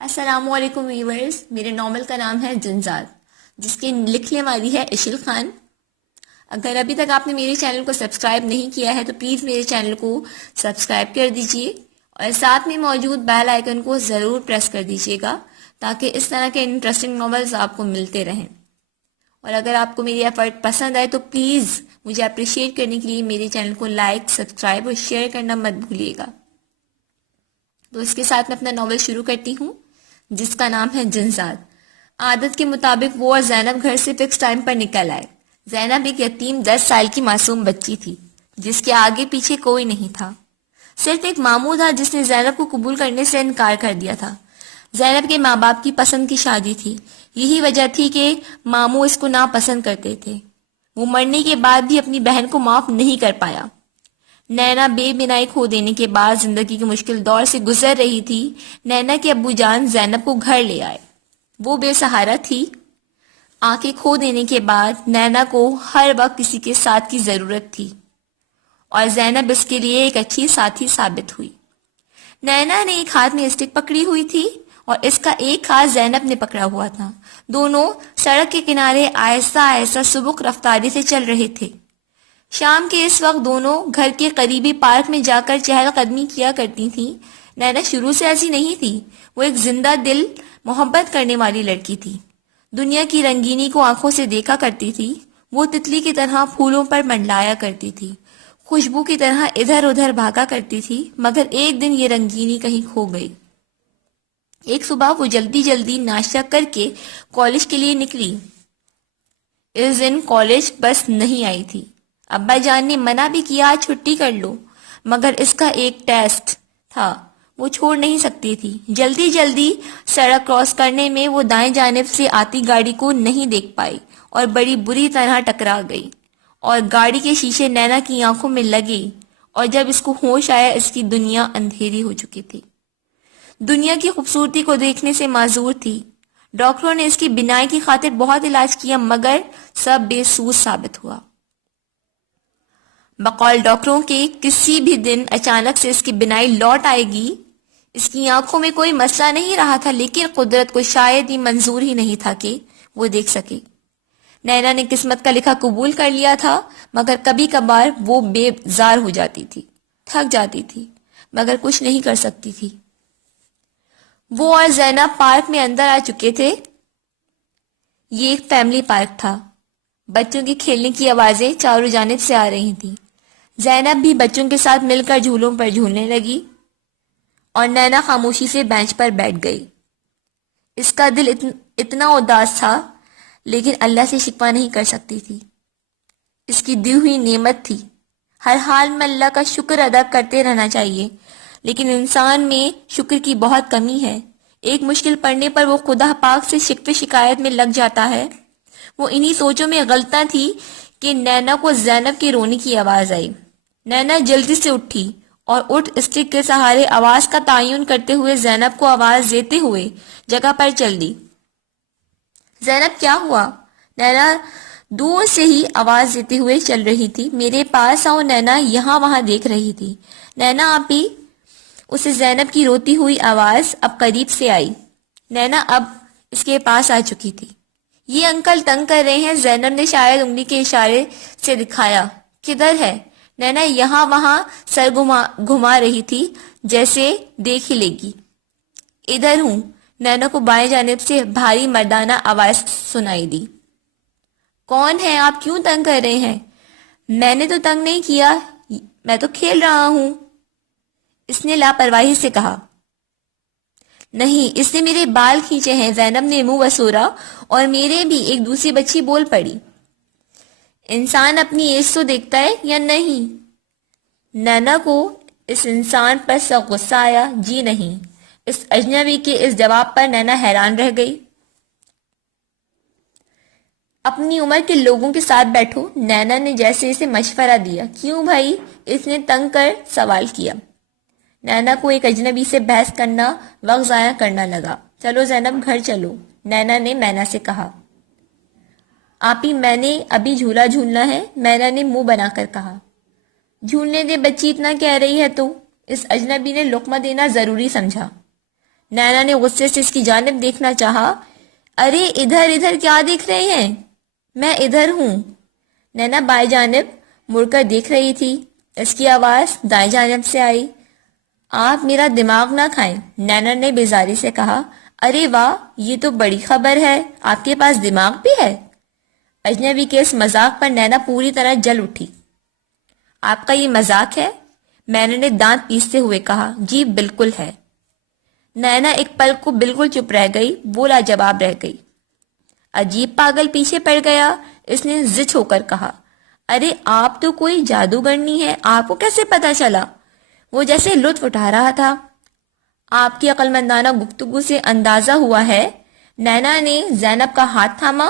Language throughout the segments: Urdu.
السلام علیکم ویورز، میرے ناول کا نام ہے جنزاد، جس کی لکھنے والی ہے اشل خان۔ اگر ابھی تک آپ نے میرے چینل کو سبسکرائب نہیں کیا ہے تو پلیز میرے چینل کو سبسکرائب کر دیجئے اور ساتھ میں موجود بیل آئیکن کو ضرور پریس کر دیجئے گا تاکہ اس طرح کے انٹرسٹنگ ناولز آپ کو ملتے رہیں۔ اور اگر آپ کو میری ایفرٹ پسند آئے تو پلیز مجھے اپریشیٹ کرنے کے لیے میرے چینل کو لائک، سبسکرائب اور شیئر کرنا مت بھولیے گا۔ تو اس کے ساتھ میں اپنا ناول شروع کرتی ہوں جس کا نام ہے جنزاد۔ عادت کے مطابق وہ اور زینب گھر سے فکس ٹائم پر نکل آئے۔ زینب ایک یتیم 10 سال کی معصوم بچی تھی جس کے آگے پیچھے کوئی نہیں تھا۔ صرف ایک ماموں تھا جس نے زینب کو قبول کرنے سے انکار کر دیا تھا۔ زینب کے ماں باپ کی پسند کی شادی تھی، یہی وجہ تھی کہ ماموں اس کو ناپسند کرتے تھے۔ وہ مرنے کے بعد بھی اپنی بہن کو معاف نہیں کر پایا۔ نینا بے بینائی کھو دینے کے بعد زندگی کے مشکل دور سے گزر رہی تھی۔ نینا کے ابو جان زینب کو گھر لے آئے۔ وہ بے سہارا تھی۔ آنکھیں کھو دینے کے بعد نینا کو ہر وقت کسی کے ساتھ کی ضرورت تھی اور زینب اس کے لیے ایک اچھی ساتھی ثابت ہوئی۔ نینا نے ایک ہاتھ میں اسٹک پکڑی ہوئی تھی اور اس کا ایک ہاتھ زینب نے پکڑا ہوا تھا۔ دونوں سڑک کے کنارے آہستہ آہستہ سبک رفتاری سے چل رہے تھے۔ شام کے اس وقت دونوں گھر کے قریبی پارک میں جا کر چہل قدمی کیا کرتی تھیں۔ نینا شروع سے ایسی نہیں تھی، وہ ایک زندہ دل محبت کرنے والی لڑکی تھی۔ دنیا کی رنگینی کو آنکھوں سے دیکھا کرتی تھی۔ وہ تتلی کی طرح پھولوں پر منڈلایا کرتی تھی، خوشبو کی طرح ادھر ادھر بھاگا کرتی تھی، مگر ایک دن یہ رنگینی کہیں کھو گئی۔ ایک صبح وہ جلدی جلدی ناشتہ کر کے کالج کے لیے نکلی۔ اس دن کالج بس نہیں آئی تھی۔ ابا جان نے منع بھی کیا چھٹی کر لو، مگر اس کا ایک ٹیسٹ تھا، وہ چھوڑ نہیں سکتی تھی۔ جلدی جلدی سڑک کراس کرنے میں وہ دائیں جانب سے آتی گاڑی کو نہیں دیکھ پائی اور بڑی بری طرح ٹکرا گئی اور گاڑی کے شیشے نینا کی آنکھوں میں لگے اور جب اس کو ہوش آیا اس کی دنیا اندھیری ہو چکی تھی۔ دنیا کی خوبصورتی کو دیکھنے سے معذور تھی۔ ڈاکٹروں نے اس کی بینائی کی خاطر بہت علاج کیا مگر سب بے سود ثابت ہوا۔ بقول ڈاکٹروں کے کسی بھی دن اچانک سے اس کی بینائی لوٹ آئے گی۔ اس کی آنکھوں میں کوئی مسئلہ نہیں رہا تھا، لیکن قدرت کو شاید ہی منظور ہی نہیں تھا کہ وہ دیکھ سکے۔ نینا نے قسمت کا لکھا قبول کر لیا تھا، مگر کبھی کبھار وہ بے زار ہو جاتی تھی، تھک جاتی تھی، مگر کچھ نہیں کر سکتی تھی۔ وہ اور زینب پارک میں اندر آ چکے تھے۔ یہ ایک فیملی پارک تھا۔ بچوں کے کھیلنے کی آوازیں چاروں جانب سے آ رہی تھیں۔ زینب بھی بچوں کے ساتھ مل کر جھولوں پر جھولنے لگی اور نینا خاموشی سے بینچ پر بیٹھ گئی۔ اس کا دل اتنا اداس تھا لیکن اللہ سے شکوہ نہیں کر سکتی تھی۔ اس کی دی ہوئی نعمت تھی، ہر حال میں اللہ کا شکر ادا کرتے رہنا چاہیے، لیکن انسان میں شکر کی بہت کمی ہے۔ ایک مشکل پڑنے پر وہ خدا پاک سے شکوے شکایت میں لگ جاتا ہے۔ وہ انہی سوچوں میں غلطاں تھی کہ نینا کو زینب کے رونے کی آواز آئی۔ نینا جلدی سے اٹھی اور اٹھ اسٹک کے سہارے آواز کا تعین کرتے ہوئے زینب کو آواز دیتے ہوئے جگہ پر چل دی۔ زینب کیا ہوا؟ نینا دور سے ہی آواز دیتے ہوئے چل رہی تھی۔ میرے پاس آؤ نینا، یہاں وہاں دیکھ رہی تھی۔ نینا آپی، اسے زینب کی روتی ہوئی آواز اب قریب سے آئی۔ نینا اب اس کے پاس آ چکی تھی۔ یہ انکل تنگ کر رہے ہیں، زینب نے شاید انگلی کے اشارے سے دکھایا۔ کدھر ہے؟ نینا یہاں وہاں سر گھما رہی تھی جیسے دیکھ ہی لے گی۔ ادھر ہوں۔ نینا کو بائیں جانب سے بھاری مردانہ آواز سنائی دی۔ کون ہے آپ؟ کیوں تنگ کر رہے ہیں؟ میں نے تو تنگ نہیں کیا، میں تو کھیل رہا ہوں، اس نے لاپرواہی سے کہا۔ نہیں، اس نے میرے بال کھینچے ہیں، زینب نے منہ وسورا، اور میرے بھی، ایک دوسری بچی بول پڑی۔ انسان اپنی ایج تو دیکھتا ہے یا نہیں؟ نینا کو اس انسان پر سخت غصہ آیا۔ جی نہیں۔ اس اجنبی کے اس جواب پر نینا حیران رہ گئی۔ اپنی عمر کے لوگوں کے ساتھ بیٹھو، نینا نے جیسے اسے مشورہ دیا۔ کیوں بھائی؟ اس نے تنگ کر سوال کیا۔ نینا کو ایک اجنبی سے بحث کرنا وقت ضائع کرنا لگا۔ چلو زینب گھر چلو، نینا نے مینا سے کہا۔ آپی میں نے ابھی جھولا جھولنا ہے، مینا نے منہ بنا کر کہا۔ جھولنے دے بچی، اتنا کہہ رہی ہے تو؟ اس اجنبی نے لقمہ دینا ضروری سمجھا۔ نینا نے غصے سے اس کی جانب دیکھنا چاہا۔ ارے ادھر ادھر کیا دیکھ رہے ہیں؟ میں ادھر ہوں۔ نینا بائیں جانب مڑ کر دیکھ رہی تھی۔ اس کی آواز دائیں جانب سے آئی۔ آپ میرا دماغ نہ کھائیں، نینا نے بیزاری سے کہا۔ ارے واہ، یہ تو بڑی خبر ہے، آپ کے پاس دماغ بھی ہے۔ اجنبی کے اس مذاق پر نینا پوری طرح جل اٹھی۔ آپ کا یہ مذاق ہے؟ نینا نے دانت پیستے ہوئے کہا۔ جی بالکل ہے۔ نینا ایک پل کو بالکل چپ رہ گئی، وہ لاجواب رہ گئی۔ عجیب پاگل پیچھے پڑ گیا، اس نے زچ ہو کر کہا۔ ارے آپ تو کوئی جادوگرنی ہے، آپ کو کیسے پتا چلا؟ وہ جیسے لطف اٹھا رہا تھا۔ آپ کی عقل مندانہ گفتگو سے اندازہ ہوا ہے۔ نینا نے زینب کا ہاتھ تھاما۔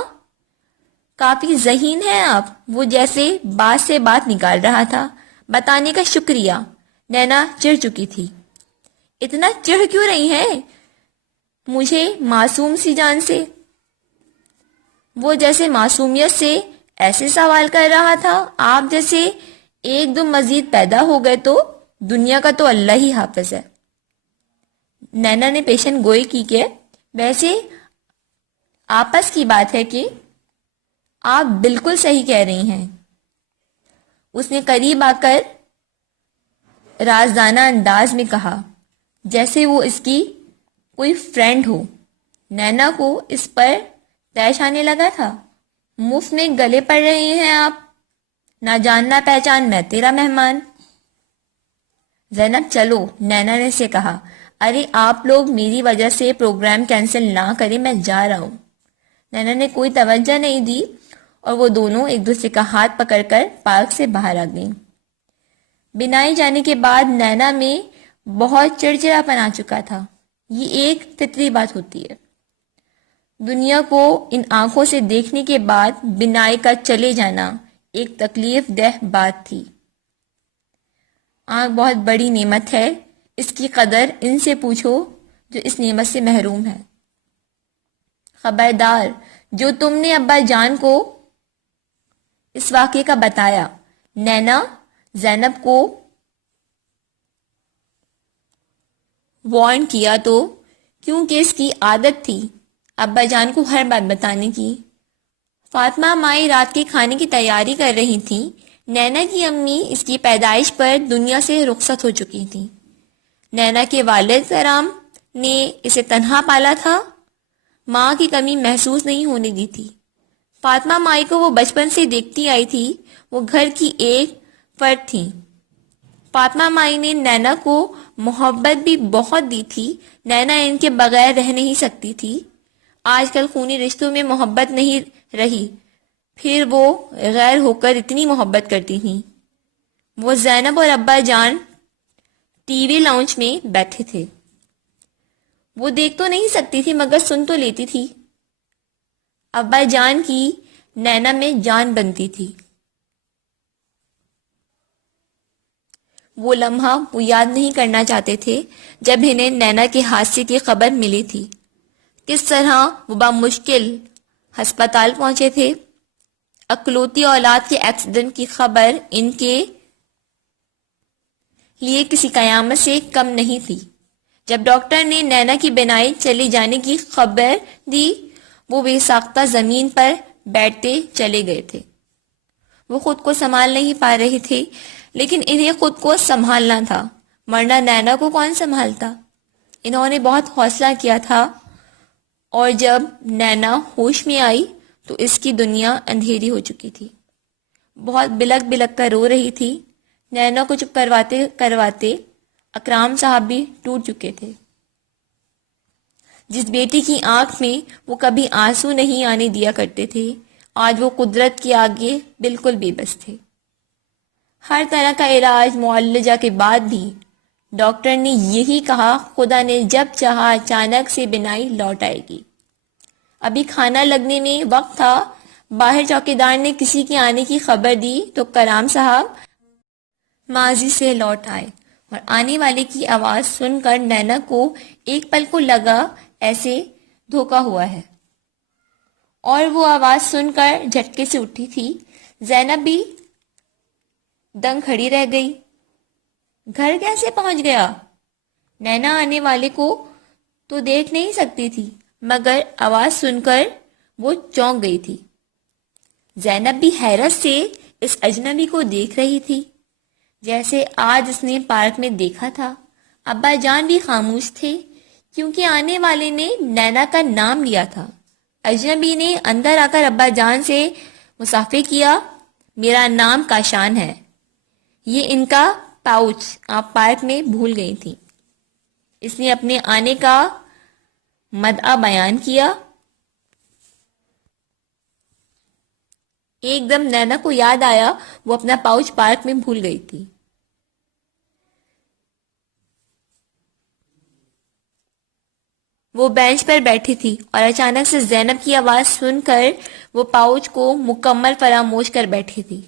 کافی ذہین ہیں آپ، وہ جیسے بات سے بات نکال رہا تھا۔ بتانے کا شکریہ۔ نینا چڑ چکی تھی۔ اتنا چڑھ کیوں رہی ہیں مجھے معصوم سی جان سے؟ وہ جیسے معصومیت سے ایسے سوال کر رہا تھا، آپ جیسے ایک دو مزید پیدا ہو گئے تو دنیا کا تو اللہ ہی حافظ ہے۔ نینا نے پیشن گوئی کی کہ ویسے آپس کی بات ہے کہ آپ بالکل صحیح کہہ رہی ہیں۔ اس نے قریب آ کر رازدانہ انداز میں کہا، جیسے وہ اس کی کوئی فرینڈ ہو۔ نینا کو اس پر تیش آنے لگا تھا۔ مفت میں گلے پڑ رہے ہیں آپ، نہ جان نہ پہچان، میں تیرا مہمان۔ زینب چلو، نینا نے سے کہا۔ ارے آپ لوگ میری وجہ سے پروگرام کینسل نہ کریں، میں جا رہا ہوں۔ نینا نے کوئی توجہ نہیں دی اور وہ دونوں ایک دوسرے کا ہاتھ پکڑ کر پارک سے باہر آ گئیں۔ بنائی جانے کے بعد نینا میں بہت چڑچڑاپن آ چکا تھا۔ یہ ایک فطری بات ہوتی ہے۔ دنیا کو ان آنکھوں سے دیکھنے کے بعد بنائی کا چلے جانا ایک تکلیف دہ بات تھی۔ آنکھ بہت بڑی نعمت ہے، اس کی قدر ان سے پوچھو جو اس نعمت سے محروم ہے۔ خبردار، جو تم نے ابا جان کو اس واقعے کا بتایا۔ نینا زینب کو وارن کیا تو کیونکہ اس کی عادت تھی ابا جان کو ہر بات بتانے کی۔ فاطمہ مائی رات کے کھانے کی تیاری کر رہی تھی۔ نینا کی امی اس کی پیدائش پر دنیا سے رخصت ہو چکی تھی۔ نینا کے والد کرام نے اسے تنہا پالا تھا، ماں کی کمی محسوس نہیں ہونے دی تھی۔ فاطمہ مائی کو وہ بچپن سے دیکھتی آئی تھی، وہ گھر کی ایک فرد تھی۔ فاطمہ مائی نے نینا کو محبت بھی بہت دی تھی، نینا ان کے بغیر رہ نہیں سکتی تھی۔ آج کل خونی رشتوں میں محبت نہیں رہی، پھر وہ غیر ہو کر اتنی محبت کرتی تھیں۔ وہ زینب اور ابا جان ٹی وی لاؤنج میں بیٹھے تھے۔ وہ دیکھ تو نہیں سکتی تھی مگر سن تو لیتی تھی۔ ابا جان کی نینا میں جان بنتی تھی۔ وہ لمحہ وہ یاد نہیں کرنا چاہتے تھے جب انہیں نینا کے حادثے کی خبر ملی تھی، کس طرح وہ بامشکل ہسپتال پہنچے تھے۔ اکلوتی اولاد کے ایکسیڈنٹ کی خبر ان کے لیے کسی قیامت سے کم نہیں تھی۔ جب ڈاکٹر نے نینا کی بینائی چلے جانے کی خبر دی، وہ بے ساختہ زمین پر بیٹھتے چلے گئے تھے۔ وہ خود کو سنبھال نہیں پا رہے تھے، لیکن انہیں خود کو سنبھالنا تھا، ورنہ نینا کو کون سنبھالتا؟ انہوں نے بہت حوصلہ کیا تھا، اور جب نینا ہوش میں آئی تو اس کی دنیا اندھیری ہو چکی تھی۔ بہت بلک بلک کر رو رہی تھی۔ نینا کو چپ کرواتے کرواتے اکرام صاحب بھی ٹوٹ چکے تھے۔ جس بیٹی کی آنکھ میں وہ کبھی آنسو نہیں آنے دیا کرتے تھے، آج وہ قدرت کے آگے بالکل بے بس تھے۔ ہر طرح کا علاج معالجہ کے بعد بھی ڈاکٹر نے یہی کہا، خدا نے جب چاہا اچانک سے بینائی لوٹ آئے گی۔ ابھی کھانا لگنے میں وقت تھا، باہر چوکیدار نے کسی کے آنے کی خبر دی تو کرام صاحب ماضی سے لوٹ آئے، اور آنے والے کی آواز سن کر نینا کو ایک پل کو لگا ایسے دھوکا ہوا ہے، اور وہ آواز سن کر جھٹکے سے اٹھی تھی۔ زینب بھی دنگ کھڑی رہ گئی۔ گھر کیسے پہنچ گیا؟ نینا آنے والے کو تو دیکھ نہیں سکتی تھی، مگر آواز سن کر وہ چونک گئی تھی۔ زینب بھی حیرت سے اس اجنبی کو دیکھ رہی تھی، جیسے آج اس نے پارک میں دیکھا تھا۔ ابا جان بھی خاموش تھے، کیونکہ آنے والے نے نینا کا نام لیا تھا۔ اجنبی نے اندر آ کر ابا جان سے مصافحہ کیا۔ میرا نام کاشان ہے، یہ ان کا پاؤچ آپ پارک میں بھول گئی تھی۔ اس نے اپنے آنے کا مدعا بیان کیا۔ ایک دم نینا کو یاد آیا وہ اپنا پاؤچ پارک میں بھول گئی تھی۔ وہ بینچ پر بیٹھی تھی اور اچانک سے زینب کی آواز سن کر وہ پاؤچ کو مکمل فراموش کر بیٹھی تھی،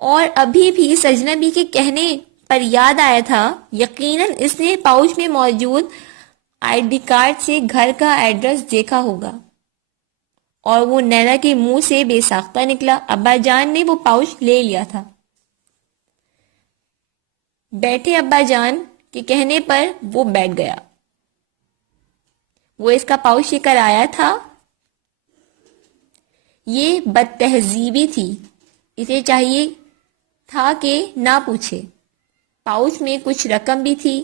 اور ابھی بھی اس اجنبی کے کہنے پر یاد آیا تھا یقیناً اس نے پاؤچ میں موجود آئی ڈی کارڈ سے گھر کا ایڈریس دیکھا ہوگا، اور وہ نینا کے منہ سے بے ساختہ نکلا۔ ابا جان نے وہ پاؤچ لے لیا تھا۔ بیٹھے ابا جان کے کہنے پر وہ بیٹھ گیا۔ وہ اس کا پاؤچ لے کر آیا تھا۔ یہ بد تہذیبی تھی، اسے چاہیے تھا کہ نہ پوچھے۔ پاؤچ میں کچھ رقم بھی تھی،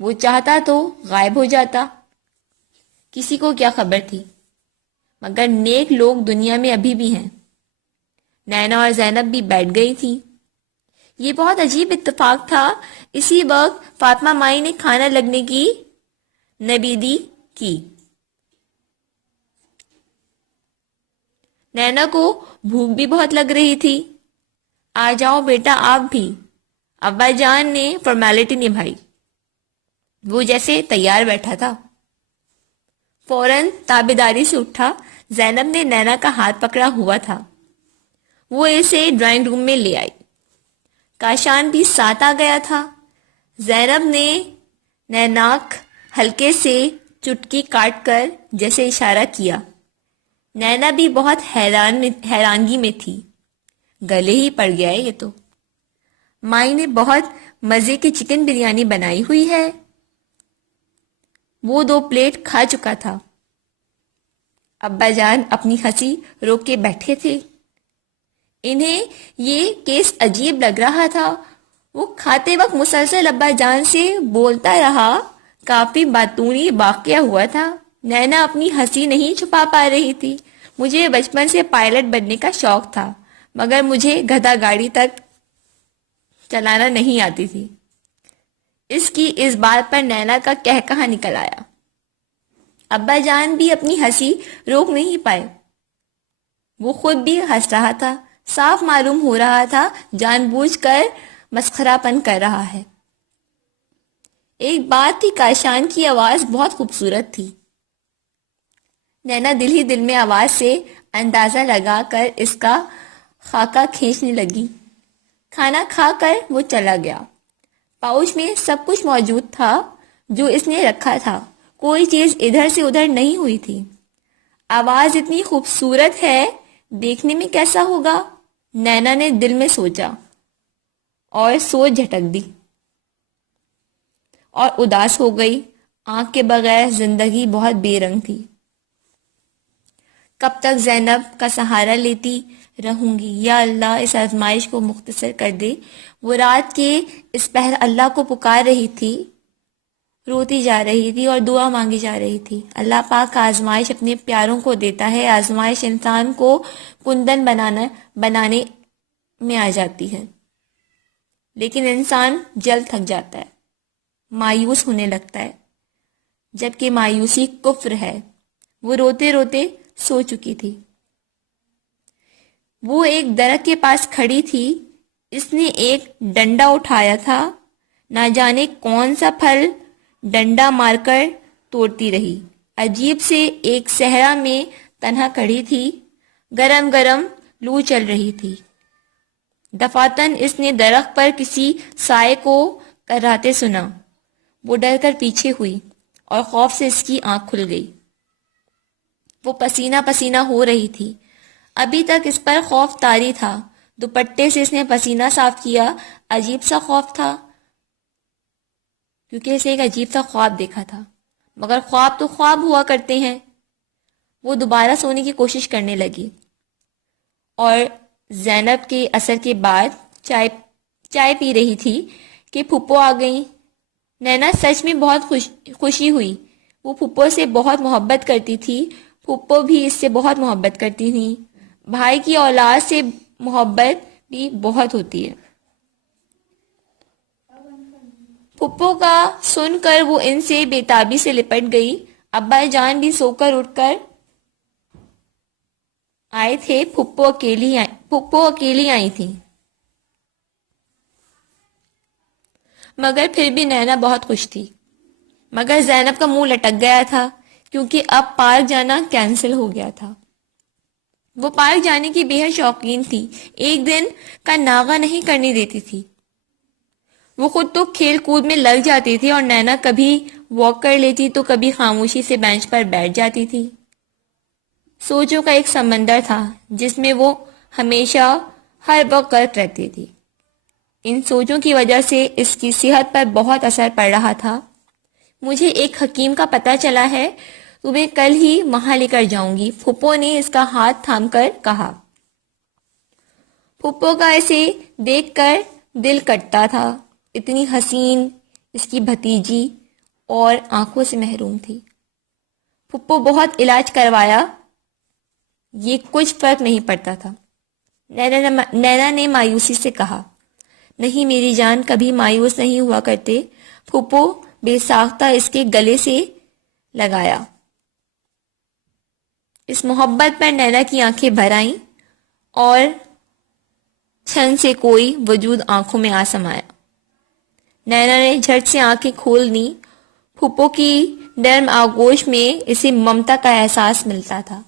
وہ چاہتا تو غائب ہو جاتا، کسی کو کیا خبر تھی، مگر نیک لوگ دنیا میں ابھی بھی ہیں۔ نینا اور زینب بھی بیٹھ گئی تھی۔ یہ بہت عجیب اتفاق تھا۔ اسی وقت فاطمہ مائی نے کھانا لگنے کی نبیدی کی۔ نینا کو بھوک بھی بہت لگ رہی تھی۔ آ جاؤ بیٹا آپ بھی، ابا جان نے فارمیلٹی نبھائی۔ وہ جیسے تیار بیٹھا تھا، فوراً تابیداری سے اٹھا۔ زینب نے نینا کا ہاتھ پکڑا ہوا تھا، وہ اسے ڈرائنگ روم میں لے آئی۔ کاشان بھی ساتھ آ گیا تھا۔ زینب نے نیناک ہلکے سے چٹکی کاٹ کر جیسے اشارہ کیا۔ نینا بھی بہت حیرانگی میں تھی، گلے ہی پڑ گیا ہے یہ تو۔ مائی نے بہت مزے کی چکن بریانی بنائی ہوئی ہے۔ وہ 2 پلیٹ کھا چکا تھا۔ ابا جان اپنی ہنسی روک کے بیٹھے تھے، انہیں یہ کیس عجیب لگ رہا تھا۔ وہ کھاتے وقت مسلسل ابا جان سے بولتا رہا، کافی باتونی واقعہ ہوا تھا۔ نینا اپنی ہنسی نہیں چھپا پا رہی تھی۔ مجھے بچپن سے پائلٹ بننے کا شوق تھا، مگر مجھے گدھا گاڑی تک چلانا نہیں آتی تھی۔ اس کی اس بات پر نینا کا کہا نکل آیا۔ ابا جان بھی اپنی ہنسی روک نہیں پائے، وہ خود بھی ہنس رہا تھا۔ صاف معلوم ہو رہا تھا جان بوجھ کر مسخرہ پن کر رہا ہے۔ ایک بات تھی، کاشان کی آواز بہت خوبصورت تھی۔ نینا دل ہی دل میں آواز سے اندازہ لگا کر اس کا خاکہ کھینچنے لگی۔ کھانا کھا کر وہ چلا گیا۔ پاؤچ میں سب کچھ موجود تھا جو اس نے رکھا تھا، کوئی چیز ادھر سے ادھر نہیں ہوئی تھی۔ آواز اتنی خوبصورت ہے، دیکھنے میں کیسا ہوگا؟ نینا نے دل میں سوچا، اور سوچ جھٹک دی اور اداس ہو گئی۔ آنکھ کے بغیر زندگی بہت بے رنگ تھی۔ کب تک زینب کا سہارا لیتی رہوں گی؟ یا اللہ اس آزمائش کو مختصر کر دے۔ وہ رات کے اس پہر اللہ کو پکار رہی تھی، روتی جا رہی تھی اور دعا مانگی جا رہی تھی۔ اللہ پاک آزمائش اپنے پیاروں کو دیتا ہے۔ آزمائش انسان کو کندن بنانے میں آ جاتی ہے، لیکن انسان جلد تھک جاتا ہے، مایوس ہونے لگتا ہے، جبکہ مایوسی کفر ہے۔ وہ روتے روتے سو چکی تھی۔ وہ ایک درخت کے پاس کھڑی تھی، اس نے ایک ڈنڈا اٹھایا تھا، نہ جانے کون سا پھل ڈنڈا مار کر توڑتی رہی۔ عجیب سے ایک صحرا میں تنہا کھڑی تھی، گرم گرم لو چل رہی تھی۔ دفعتاً اس نے درخت پر کسی سائے کو کراتے سنا۔ وہ ڈر کر پیچھے ہوئی اور خوف سے اس کی آنکھ کھل گئی۔ وہ پسینہ پسینہ ہو رہی تھی، ابھی تک اس پر خوف طاری تھا۔ دوپٹے سے اس نے پسینہ صاف کیا۔ عجیب سا خوف تھا، کیونکہ اسے ایک عجیب سا خواب دیکھا تھا۔ مگر خواب تو خواب ہوا کرتے ہیں۔ وہ دوبارہ سونے کی کوشش کرنے لگی اور زینب کے عصر کے بعد چائے پی رہی تھی کہ پھپھو آ گئیں۔ نینا سچ میں بہت خوشی ہوئی۔ وہ پھپھو سے بہت محبت کرتی تھی، پھپھو بھی اس سے بہت محبت کرتی تھی۔ بھائی کی اولاد سے محبت بھی بہت ہوتی ہے۔ پھپھو کا سن کر وہ ان سے بے-تابی سے لپٹ گئی۔ ابا جان بھی سو کر اٹھ کر آئے تھے، پھپھو اکیلی آئی تھی، مگر پھر بھی نینا بہت خوش تھی۔ مگر زینب کا منہ لٹک گیا تھا کیونکہ اب پارک جانا کینسل ہو گیا تھا۔ وہ پارک جانے کی بے حد شوقین تھی، ایک دن کا ناغہ نہیں کرنے دیتی تھی۔ وہ خود تو کھیل کود میں لگ جاتی تھی اور نینا کبھی واک کر لیتی تو کبھی خاموشی سے بینچ پر بیٹھ جاتی تھی۔ سوچوں کا ایک سمندر تھا جس میں وہ ہمیشہ ہر وقت غرق رہتی تھی۔ ان سوچوں کی وجہ سے اس کی صحت پر بہت اثر پڑ رہا تھا۔ مجھے ایک حکیم کا پتہ چلا ہے، تمہیں کل ہی وہاں لے کر جاؤں گی، پھپھو نے اس کا ہاتھ تھام کر کہا۔ پھپھو کا اسے دیکھ کر دل کٹتا تھا، اتنی حسین اس کی بھتیجی اور آنکھوں سے محروم تھی۔ پھپھو بہت علاج کروایا، یہ کچھ فرق نہیں پڑتا تھا۔ نینا نے مایوسی سے کہا۔ نہیں میری جان، کبھی مایوس نہیں ہوا کرتے۔ پھپھو بے ساختہ اس کے گلے سے لگایا۔ اس محبت پر نینا کی آنکھیں بھر آئیں اور چھن سے کوئی وجود آنکھوں میں آ سمایا۔ نینا نے جھٹ سے آنکھیں کھول دیں۔ پھپھو کی نرم آغوش میں اسے ممتا کا احساس ملتا تھا۔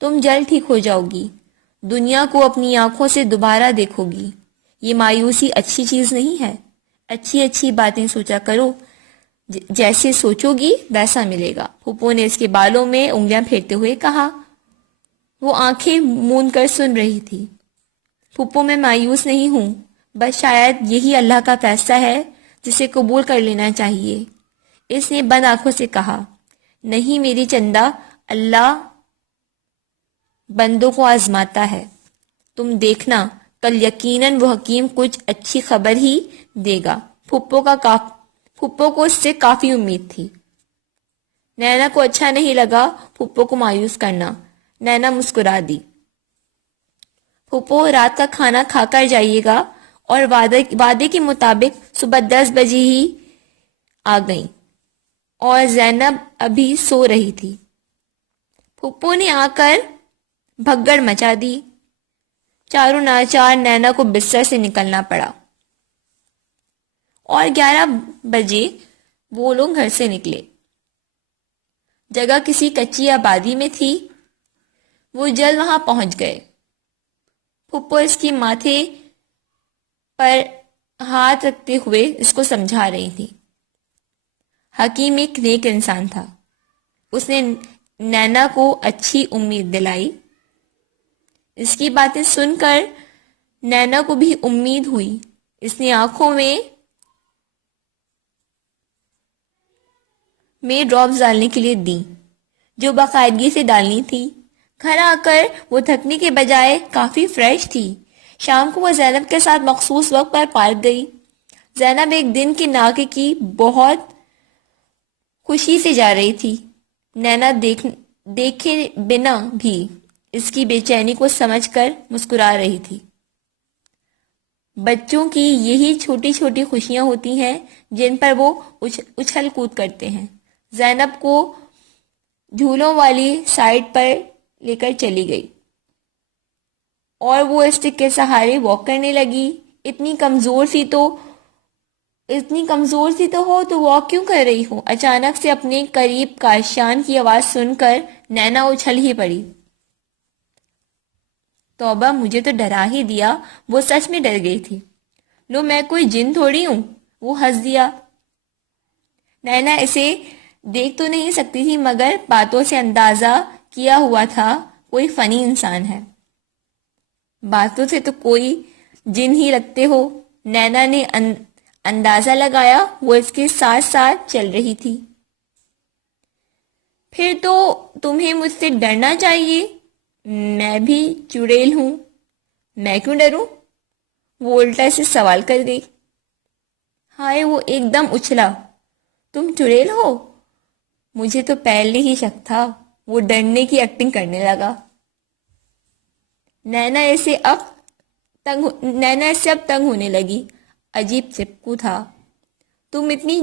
تم جلد ٹھیک ہو جاؤ گی، دنیا کو اپنی آنکھوں سے دوبارہ دیکھو گی۔ یہ مایوسی اچھی چیز نہیں ہے، اچھی باتیں سوچا کرو، جیسے سوچو گی ویسا ملے گا، پھپھو نے اس کے بالوں میں انگلیاں پھیرتے ہوئے کہا۔ وہ آنکھیں موند کر سن رہی تھی۔ پھپھو میں مایوس نہیں ہوں، بس شاید یہی اللہ کا فیصلہ ہے جسے قبول کر لینا چاہیے، اس نے بند آنکھوں سے کہا۔ نہیں میری چندا، اللہ بندوں کو آزماتا ہے، تم دیکھنا کل یقیناً وہ حکیم کچھ اچھی خبر ہی دے گا۔ پھپھو کو اس سے کافی امید تھی۔ نینا کو اچھا نہیں لگا پھپھو کو مایوس کرنا۔ نینا مسکرا دی۔ پھپھو رات کا کھانا کھا کر جائیے گا، اور وعدے کے مطابق صبح 10 بجے ہی آ گئیں، اور زینب ابھی سو رہی تھی۔ پھپھو نے آ کر بھگڑ مچا دی۔ چاروں ناچار نینا کو بستر سے نکلنا پڑا، اور 11 بجے وہ لوگ گھر سے نکلے۔ جگہ کسی کچی آبادی میں تھی، وہ جلد وہاں پہنچ گئے۔ پھپھو اس کی ماتھے پر ہاتھ رکھتے ہوئے اس کو سمجھا رہی تھی۔ حکیم ایک نیک انسان تھا، اس نے نینا کو اچھی امید دلائی۔ اس کی باتیں سن کر نینا کو بھی امید ہوئی۔ اس نے آنکھوں میں ڈراپس ڈالنے کے لیے دیں جو باقاعدگی سے ڈالنی تھی۔ گھر آ کر وہ تھکنے کے بجائے کافی فریش تھی۔ شام کو وہ زینب کے ساتھ مخصوص وقت پر پارک گئی۔ زینب ایک دن کے ناغے کی بہت خوشی سے جا رہی تھی۔ نینا دیکھے بنا بھی اس کی بے چینی کو سمجھ کر مسکرا رہی تھی۔ بچوں کی یہی چھوٹی چھوٹی خوشیاں ہوتی ہیں جن پر وہ اچھل کود کرتے ہیں۔ زینب کو جھولوں والی سائڈ پر لے کر چلی گئی اور وہ اسٹک کے سہارے واک کرنے لگی۔ اتنی کمزور سی تو ہو تو واک کیوں کر رہی ہو؟ اچانک سے اپنے قریب کاشان کی آواز سن کر نینا اچھل ہی پڑی۔ توبہ، مجھے تو ڈرا ہی دیا۔ وہ سچ میں ڈر گئی تھی۔ لو میں کوئی جن تھوڑی ہوں، وہ ہنس دیا۔ نینا اسے دیکھ تو نہیں سکتی تھی مگر باتوں سے اندازہ کیا ہوا تھا کوئی فنی انسان ہے۔ باتوں سے تو کوئی جن ہی لگتے ہو۔ نینا نے اندازہ لگایا وہ اس کے ساتھ ساتھ چل رہی تھی۔ پھر تو تمہیں مجھ سے ڈرنا چاہیے، میں بھی چڑیل ہوں، میں کیوں ڈروں؟ وہ الٹا سے سوال کر گئی۔ ہائے، وہ ایک دم اچھلا، تم چڑیل ہو؟ مجھے تو پہلے ہی شک تھا۔ وہ ڈرنے کی ایکٹنگ کرنے لگا۔ نینا اسے اب تنگ ہونے لگی۔ عجیب چپکو تھا۔ تم اتنی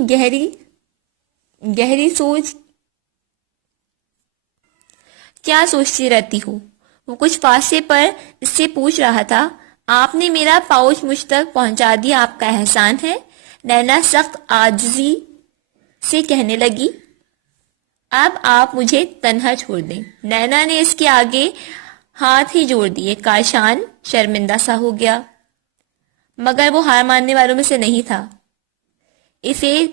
گہری سوچ کیا سوچتی رہتی ہو؟ وہ کچھ فاصلے پر اس سے پوچھ رہا تھا۔ آپ نے میرا پاؤچ مجھ تک پہنچا دیا، آپ کا احسان ہے، نینا سخت عاجزی سے کہنے لگی۔ اب آپ مجھے تنہا چھوڑ دیں۔ نینا نے اس کے آگے ہاتھ ہی جوڑ دیے۔ کاشان شرمندہ سا ہو گیا، مگر وہ ہار ماننے والوں میں سے نہیں تھا۔ اسے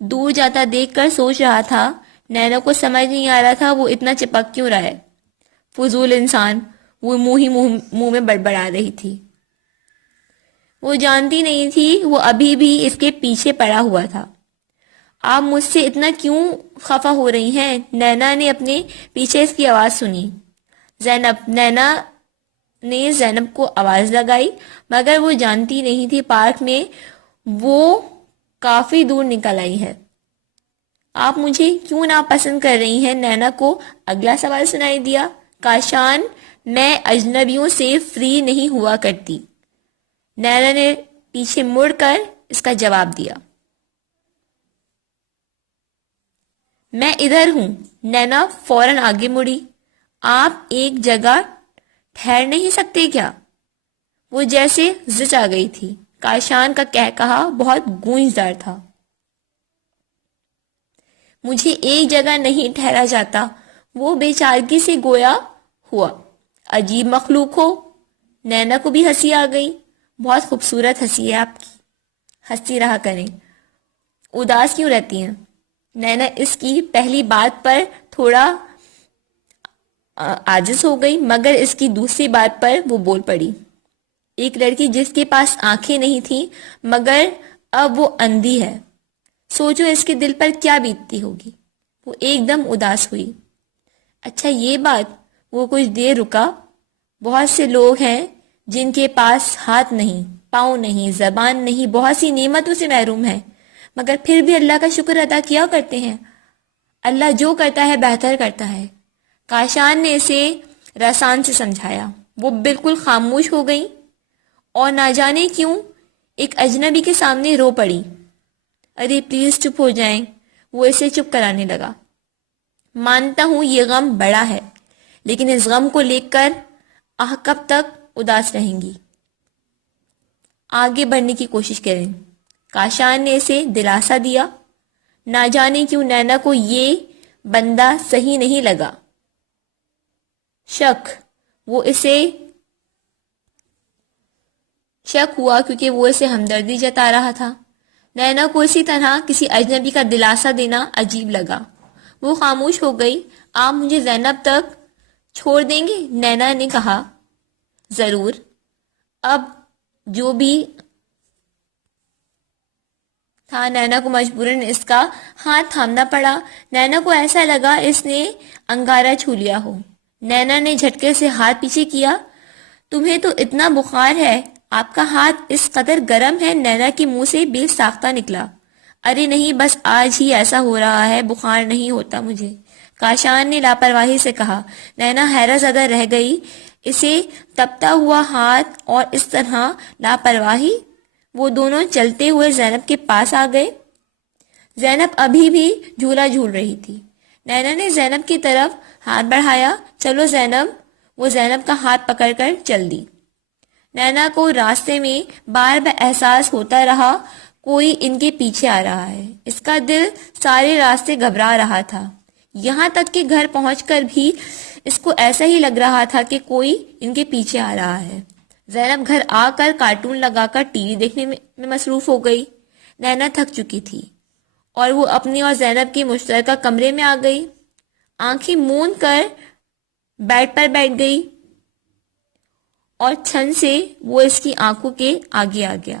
دور جاتا دیکھ کر سوچ رہا تھا، نینا کو سمجھ نہیں آ رہا تھا وہ اتنا چپک کیوں رہا ہے۔ فضول انسان، وہ منہ میں بڑبڑا رہی تھی۔ وہ جانتی نہیں تھی وہ ابھی بھی اس کے پیچھے پڑا ہوا تھا۔ آپ مجھ سے اتنا کیوں خفا ہو رہی ہیں؟ نینا نے اپنے پیچھے اس کی آواز سنی۔ نینا نے زینب کو آواز لگائی، مگر وہ جانتی نہیں تھی پارک میں وہ کافی دور نکل آئی ہے۔ آپ مجھے کیوں ناپسند کر رہی ہیں؟ نینا کو اگلا سوال سنائی دیا۔ کاشان، میں اجنبیوں سے فری نہیں ہوا کرتی۔ نینا نے پیچھے مڑ کر اس کا جواب دیا۔ میں ادھر ہوں۔ نینا فوراً آگے مڑی۔ آپ ایک جگہ ٹھہر نہیں سکتے کیا؟ وہ جیسے زچ آ گئی تھی۔ کاشان کا کہا بہت گونجدار تھا۔ مجھے ایک جگہ نہیں ٹھہرا جاتا، وہ بے چارگی سے گویا ہوا۔ عجیب مخلوق ہو۔ نینا کو بھی ہنسی آ گئی۔ بہت خوبصورت ہنسی ہے آپ کی، ہنستی رہا کریں، اداس کیوں رہتی ہیں؟ نینا اس کی پہلی بات پر تھوڑا عاجز ہو گئی، مگر اس کی دوسری بات پر وہ بول پڑی۔ ایک لڑکی جس کے پاس آنکھیں نہیں تھیں مگر اب وہ اندھی ہے، سوچو اس کے دل پر کیا بیتتی ہوگی۔ وہ ایک دم اداس ہوئی۔ اچھا یہ بات؟ وہ کچھ دیر رکا۔ بہت سے لوگ ہیں جن کے پاس ہاتھ نہیں، پاؤں نہیں، زبان نہیں، بہت سی نعمتوں سے محروم ہیں، مگر پھر بھی اللہ کا شکر ادا کیا کرتے ہیں۔ اللہ جو کرتا ہے بہتر کرتا ہے۔ کاشان نے اسے رسان سے سمجھایا۔ وہ بالکل خاموش ہو گئی اور نہ جانے کیوں ایک اجنبی کے سامنے رو پڑی۔ ارے پلیز چپ ہو جائیں، وہ اسے چپ کرانے لگا۔ مانتا ہوں یہ غم بڑا ہے، لیکن اس غم کو لے کر کب تک اداس رہیں گی؟ آگے بڑھنے کی کوشش کریں۔ کاشان نے اسے دلاسا دیا۔ نہ جانے کیوں نینا کو یہ بندہ صحیح نہیں لگا۔ شک ہوا کیونکہ وہ اسے ہمدردی جتا رہا تھا۔ نینا کو اسی طرح کسی اجنبی کا دلاسا دینا عجیب لگا۔ وہ خاموش ہو گئی۔ آپ مجھے زینب تک چھوڑ دیں گے؟ نینا نے کہا۔ ضرور۔ اب جو بھی تھا نینا کو مجبوراً اس کا ہاتھ تھامنا پڑا۔ نینا کو ایسا لگا اس نے انگارہ چھو لیا ہو۔ نینا نے جھٹکے سے ہاتھ پیچھے کیا۔ تمہیں تو اتنا بخار ہے، آپ کا ہاتھ اس قدر گرم ہے؟ نینا کے منہ سے بے ساختہ نکلا۔ ارے نہیں، بس آج ہی ایسا ہو رہا ہے، بخار نہیں ہوتا مجھے، کاشان نے لاپرواہی سے کہا۔ نینا حیرت زدہ رہ گئی۔ اسے تپتا ہوا ہاتھ اور اس طرح لاپرواہی؟ وہ دونوں چلتے ہوئے زینب کے پاس آ گئے۔ زینب ابھی بھی جھولا جھول رہی تھی۔ نینا نے زینب کی طرف ہاتھ بڑھایا۔ چلو زینب۔ وہ زینب کا ہاتھ پکڑ کر چل دی۔ نینا کو راستے میں بار بار احساس ہوتا رہا کوئی ان کے پیچھے آ رہا ہے۔ اس کا دل سارے راستے گھبرا رہا تھا، یہاں تک کہ گھر پہنچ کر بھی اس کو ایسا ہی لگ رہا تھا کہ کوئی ان کے پیچھے آ رہا ہے۔ زینب گھر آ کر کارٹون لگا کر ٹی وی دیکھنے میں مصروف ہو گئی۔ نینا تھک چکی تھی اور وہ اپنی اور زینب کے مشترکہ کمرے میں آ گئی۔ آنکھیں موند کر بیڈ پر بیٹھ گئی اور چھن سے وہ اس کی آنکھوں کے آگے آ گیا۔